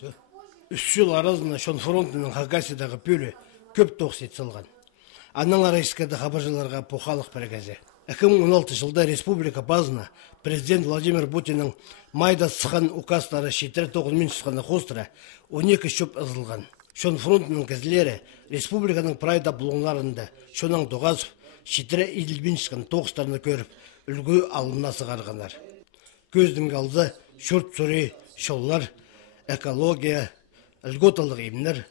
3 жыл арасында шон фронтының Хакасиядағы пөлі көп тоқсет салған. Анның арайскады хабаржыларға пухалық біргәзе. 2016 жылда республика базына президент Владимир Путинның майда сыған указлары шетір 9 сықаны қостыра 12 шөп ызылған. Шон фронтының кізлері республиканың прайда бұлғынларында шонан доғазып шетірі еділбен шыққан тоғыстарыны көріп үлгі алымна сығарғанар. Көздің алды шөрт сүре, шоллар, экология, үлготалық емнер,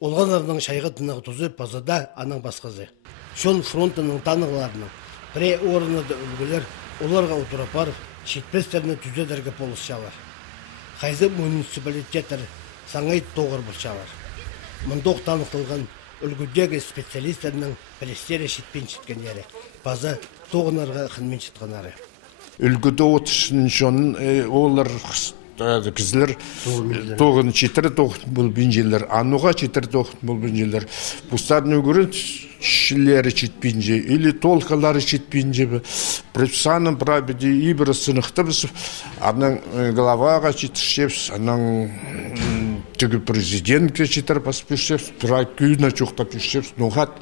олғанарының шайғытынығы тұзы пазада аның басқызы. Шон фронтының танығыларының пре орынады үлгілер оларға отырапарып, шетпестеріні түзедерге полысшалар. Қайзы муниципалитеттер саңайт тоғыр бұршалар. Мұндық танықтылған үлгідегі специалистерінің престері шетпен шеткендері, база тоғынарға қынмен шетқанары. Үлгіді отышын жонын олар кізілер тоғын четірі тоғын бұл бенжелер, ануға четірі тоғын бұл бенжелер. Бұстарын өгірін шілері четпенже, или толқалары четпенже, препсаның прабеде ибірі сынықты біз, аның головаға четішепс, аның түгі президентке четір паспешепс, тұра күйіна чоқтап ешепс, нұғат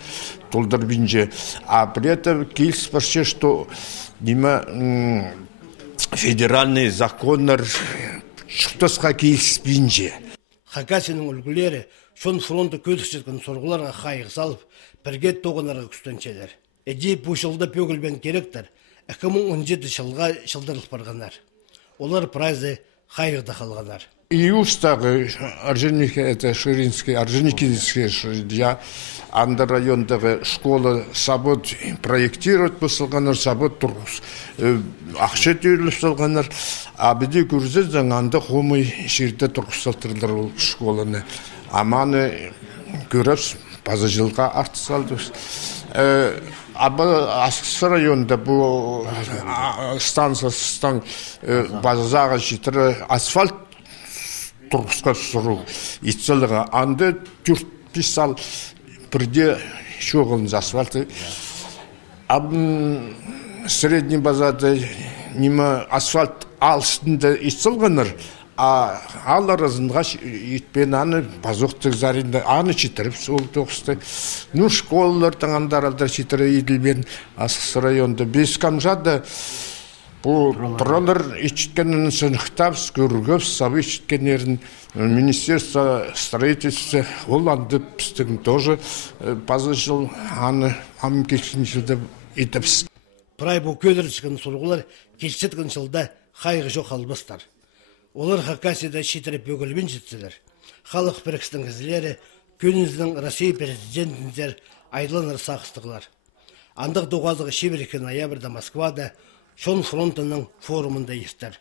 толдар бенже. А при этом кейс парше, что нема федеральный закондар шықтасқа кейс бенже. Хакасияның үлгілері шон фронты көтікшеткен сорғыларға қайық салып, бірге тоғынарға күстенчелер. Әдейіп бұшылда пөгілбен керектер, 2017 жылға шылдырылып барғанар. Олар прайзы қайықта қалғанар. Июстағы Орджоникидский, это Ширинский, Орджоникидский, я анда райондағы школа сабот проектировать бұсылғанар, сабот тұрғыз. Ақша түйіліп салғанар, абиде көрзіз анда қомай жерде тұрғызсалтырылар ол школаны. Аманы көріпс, база жылға арты салдыз. Асқысы районда бұл станциястан базаға жетірі асфальт тұрғысқа сұру. Итсіліға анды 4-5 сал бірде шоғылыңыз асфальты. Средний базада нема асфальт алшында итсілғаныр, ал арасынға итпен аны базоқтық зарында аны читіріп сол тоқысты. Ну, школалар таңандаралдар читірі еділбен Асқысы районда. Бес камжады бұл тұралар ичіткенін сынықтапс, көргөпс, сабы ичіткенерін Министерство строительства, ол анды пістігін тоже базы жыл аны келсін жылда етіпс. Прай бұл көдірішкен сұрғылар келсеткен жылда қайғы жоқ албастар. Олар Хакасияда шетіріп бөгілбен жетсілер. Халық бірікстің кізілері көніңіздің Россия президентіндер айланыр сақыстығылар. Андық доғазығы 7 ноябрьда Москвада шон фронтының форумында естер.